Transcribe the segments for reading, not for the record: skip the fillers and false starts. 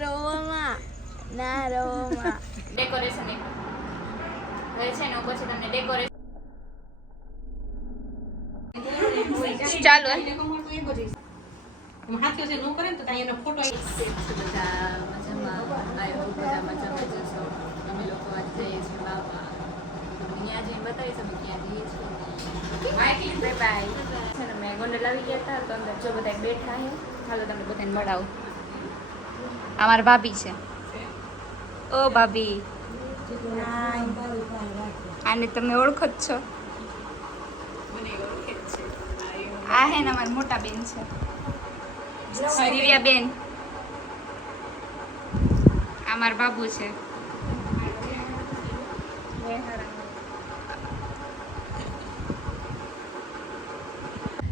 રોવામાં ના રોવામાં ડેકોરેશન એક હવે છે ને પછી તમને ડેકોરેશન ચાલો હાથીઓ છે નો કરે ને તો ત્યાં એનો ફોટો બધા મજામાં આવ્યો બધા મજામાં જશો અમે લોકો આજ જઈએ છીએ બાપા ત્યાં જઈને બતાવીશ અમે ક્યાં જઈએ છીએ બાય બાય છે ને મેં ગોંડલ આવી ગયા હતા તો અંદર જો બધા બેઠા છે હાલો તમને બધાને મળાવું અમારા ભાભી છે ઓ ભાભી આને તમે ઓળખો જ છો આ હે ને અમારી મોટા બેન છે દિવ્યા બેન અમાર બાબુ છે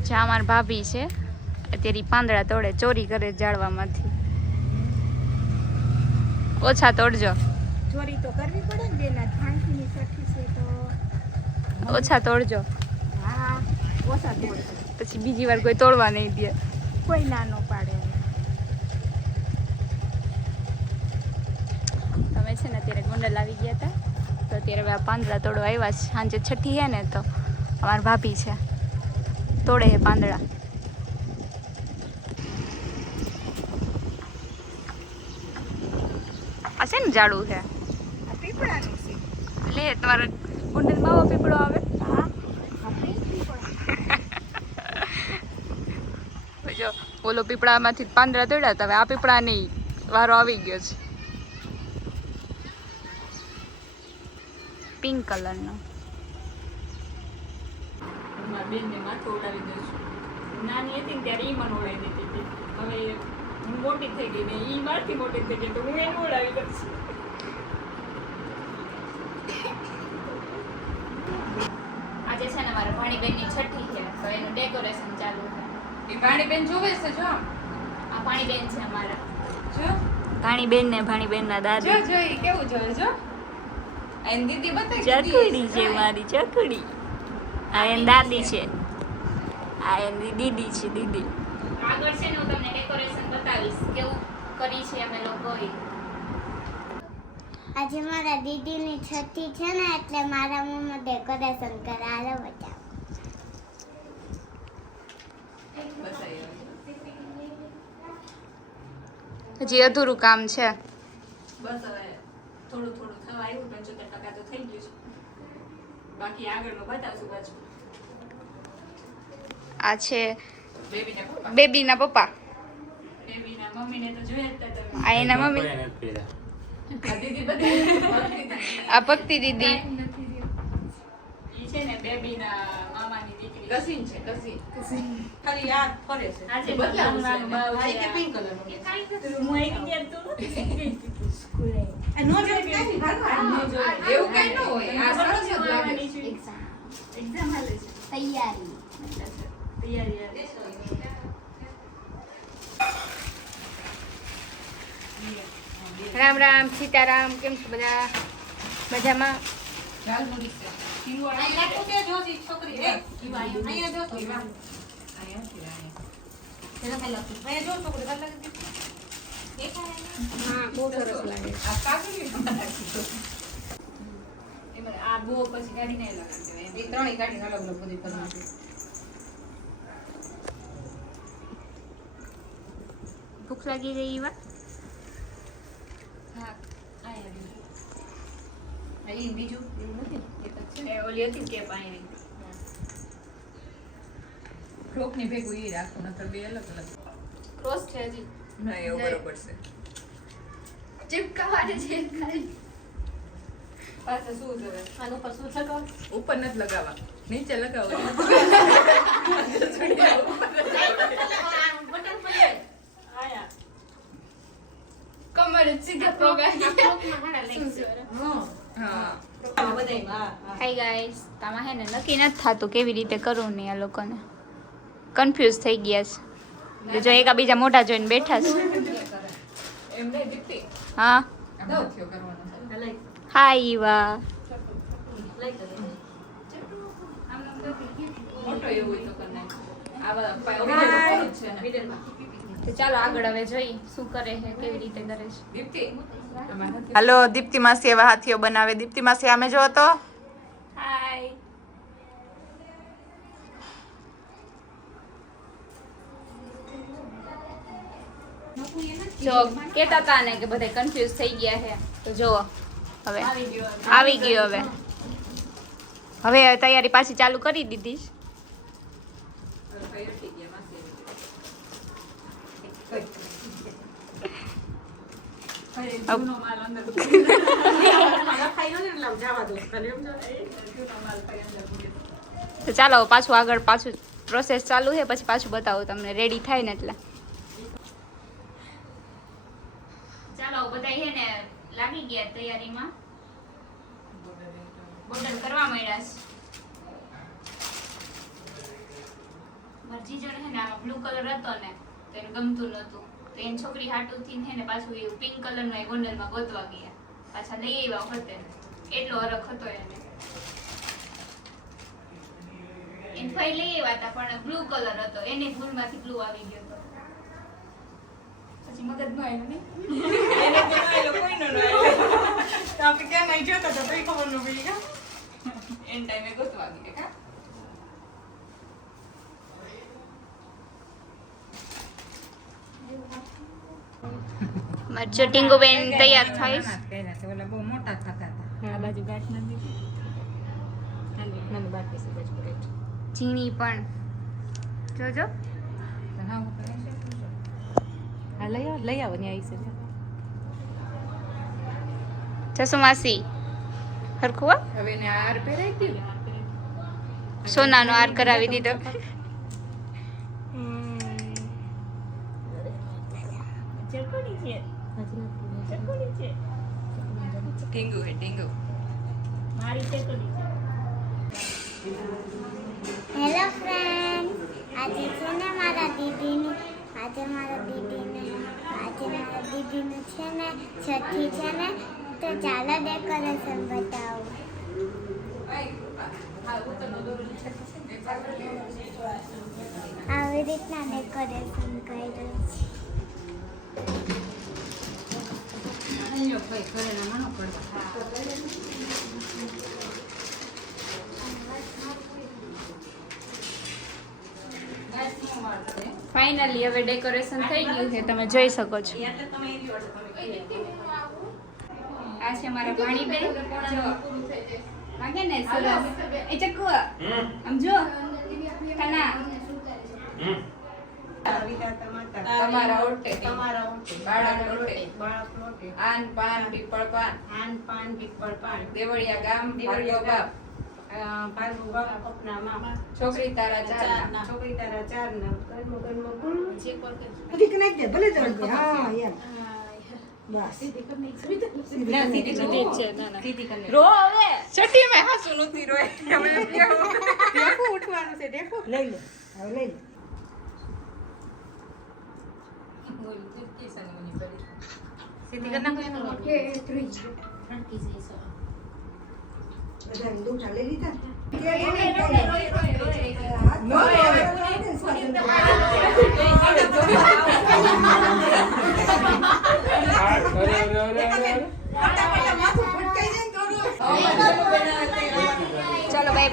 જ્યાં અમાર ભાભી છે અત્યારે પાંદડા તોડે ચોરી કરે ઝાડવામાંથી ઓછા તોડજો ચોરી તો કરવી પડે ને બેના થાંકીની સખી છે તો ઓછા તોડજો હા ઓછા તોડે પછી બીજી વાર કોઈ તોડવા નહીં દે કોઈ ના નો પાડે તમે છે ને અત્યારે ગોંડલ આવી ગયા હતા તો અત્યારે હવે આ પાંદડા તોડવા આવ્યા છે સાંજે છઠ્ઠી છે ને તો અમારા ભાભી છે તોડે છે પાંદડા આ છે ને ઝાડું છે આ પીપળાની છે લે તમારા ગોંડલમાં આવો પીપળો આવે હા આપણે પીપળા જો ઓલો પીપળામાંથી પાંદડા તોડ્યા હતા હવે આ પીપળા નહીં વારો આવી ગયો છે પિંક કલરનો મારા બેનને માથું ઉડાવી દઈશું નાની હતી ને ત્યારે ઈ મને ઉડાવી દેતી હતી હવે હું મોટી થઈ ગઈ ને ઈ મારથી મોટી થઈ ગઈ તો હું એને ઉડાવી દઈશ આજે છે ને મારા ભાણીબેનની છઠ્ઠી છે તો એનું ડેકોરેશન ચાલુ છે એ પાણીબેન જોવે છે જો આ ભાણીબેન છે અમારા જો ભાણીબેન ને ભાણીબેનના દાદી જો એ કેવું જોવે જો એન દીદી બતાવી ચકડી છે મારી ચકડી આ એન દાદી છે આ એની દીદી છે દીદી આગળ છે ને હું તમને ડેકોરેશન બતાવીશ કેવું કરી છે અમે લોકોએ આજે મારા દીદીની છઠ્ઠી છે ને એટલે મારા મમ્મી ડેકોરેશન કરાવે બધા હજી અધૂરું કામ છે બસ હવે થોડું થોડું થવા આવ્યું 75% તો થઈ ગયું છે બાકી આગળનું બતાવશું પાછું આ છે બેબીના પપ્પા બેબીના પપ્પા બેબીના મમ્મીને તો જોયા જ હતા તમે આ એના મમ્મી આ દીદી બધી આ ભક્તિ દીદી ઈ છે ને બેબીના મામાની દીકરી કઝિન છે કઝિન ખાલી યાદ ફરે છે આ છે બદલાવું નાનું છે બાવ આ છે. કે પિંક કલરનું હું એક યાર તો સ્કૂલે આ નો જોઈ કાઈ એવું કઈ ન હોય આ સરસ જ લાગે છે એક્ઝામ હાલે છે તૈયારી તૈયારી રામ રામ સીતારામ કેમ છો બધા મજામાં ચાલ મુડી છે આ લાખો તે જોસી છોકરી એ અહીંયા જો છોકરી અહીંયા જો છોકરી ভাল લાગે હા બહુ સરસ લાગે આ કાગળી એમાં આ બો પછી ગાડી નહીં લગાડતો એમ એ ત્રણેય ગાડી અલગ અલગ બધી કરવાની ભૂખ લાગી ગઈ ઈવા હા આયા ઈ બીજું એવું નથી ને એ તો છે એ ઓલી હતી કે પાણી ફ્રોક ની ભેગું ઈ રાખો નકર બે અલગ અલગ ક્રોસ છે હજી ના એવું બરોબર છે ચિપકાવાને છે ખાલી પાછા શું જોવે આનો પર શું છકો ઉપર નથી લગાવવા નીચે લગાવો બટન પર આયા કમર સીધા પ્રોગ્રામ હા હાય ગાઈસ તામાં હે ને નક્કી નથી થાતું કેવી રીતે કરવું ને આ લોકોને કન્ફ્યુઝ થઈ ગયા છે જો એકા બીજા મોટા જોઈને બેઠા છે એમ નહીં દીકતી હા દઉં થયો કરવાનો હાય ઈવા મોટો એવું હોય તો કર નાખ આ બધા ઓરિજિનલ છે ને તો ચાલો આગળ હવે જોઈએ શું કરે છે, કેવી રીતે કરે છે. દીપ્તિ હાલો દીપ્તિ માસી એવા હાથીઓ બનાવે. દીપ્તિ માસી આમે જો તો. હાય. જો કેતા હતા ને કે બધા કન્ફ્યુઝ થઈ ગયા છે, તો જુઓ હવે આવી ગયો. હવે તૈયારી પાછી ચાલુ કરી દીધી છે. જૂનો માલ અંદર તો ચાલો પાછું આગળ પાછું પ્રોસેસ ચાલુ છે, પછી પાછું બતાવું તમને રેડી થાય ને એટલે. ચાલો બધા છે ને લાગી ગયા તૈયારીમાં, બોર્ડર કરવા માંડ્યા છે. મારી જીજણ છે ને આમાં બ્લુ કલર હતો ને તો એને ગમતું નહોતું, તો એની છોકરી હાટું થી છે ને પાછું એવું પિંક કલરનો એ ગોંડલમાં ગોતવા ગયા, પાછા લઈ આવ્યા વખતે એટલો હરખ હતો એને. એને ફઈ લઈ આવ્યા હતા પણ બ્લુ કલર હતો, એને ભૂલમાંથી બ્લુ આવી ગયો હતો. પછી મગજમાં આવ્યું નહીં. એને કેમ આયલો કોઈ નો આયલો તો આપણે કેમ આઈ જોતા તો કઈ ખબર ન પડી કા એન ટાઈમે ગોતવા ગયા કા. મારી જો ટીંગુબેન તૈયાર થાય છે. ઓલા બહુ મોટા થતા હતા. આ બાજુ ગાંઠ નથી નાની બાકી છે બાજુ કરે ઝીણી પણ જોજો. હા લઈ આવો ને આવી છે જસુ માસી હરખું હો? હવે ને હાર પહેરાઈ દીધું. સોનાનો હાર કરાવી દીધો. ટીંગુ હે ટીંગુ. હેલો ફ્રેન્ડ, આજે છે ને મારા દીદીની છે ને છઠ્ઠી છે ને, તો ચાલો ડેકોરેશન બતાવું. આવી રીતના ડેકોરેશન કર્યું છે. ફાઇનલી હવે ડેકોરેશન થઈ ગયું છે, તમે જોઈ શકો છો. આ છે મારા ભાણીબેન, જો વાગે ને સરસ. એ ચક્કુ આમ જો કાના તમારા ઓટે બાળક લોટે આન પાન પીપળ પાન દેવળિયા ગામ દેવળિયા બાપ છોકરી તારા ચાર ના રો હવે છઠ્ઠી મે હાસુ નથી રોય અમે ઢેકું ઉઠવાનું છે ઢેકું લઈ લે હવે લઈ લે સીધી કરના કોઈ બધા દુખા લઈ લીધા ચલો બાય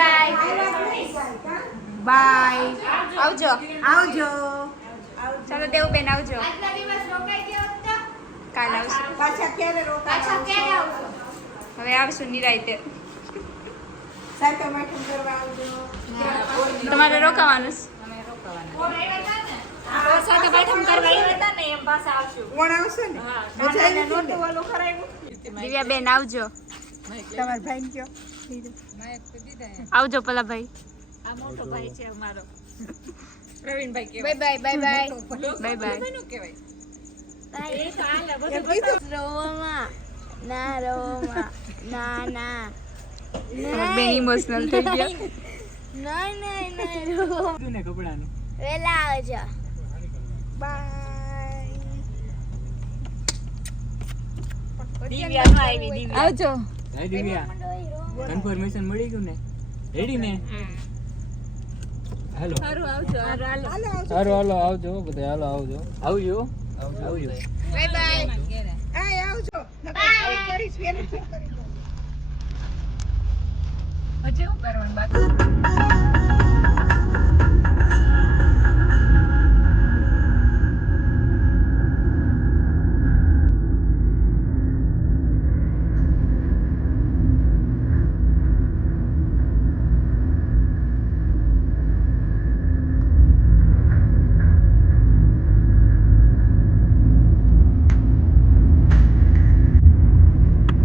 બાય બાય આવજો ચાલો દેવુબેન આવજો. કાલ આવશું. હવે આવશું નિરાયતે. તમારે રોકાવાનું દિવ્યાબેન આવજો. તમારા ભાઈ કયો આવજો પેલા ભાઈ. આ મોટો ભાઈ છે અમારો પ્રવીણભાઈ કે bye bye bye bye bye bye. નું કહેવાય બેન ઇમોશનલ થઈ ગયા. વેલા આવજો. આવજો. કન્ફર્મેશન મળી ગયું ને રેડી ને હાલો હાલો આવજો. હાલો આવજો બધા હાલો આવજો આવજો બાય બાય. આય આવજો. નકર કરીશ વેલું કરી દો. હજી શું કરવાનું બાકી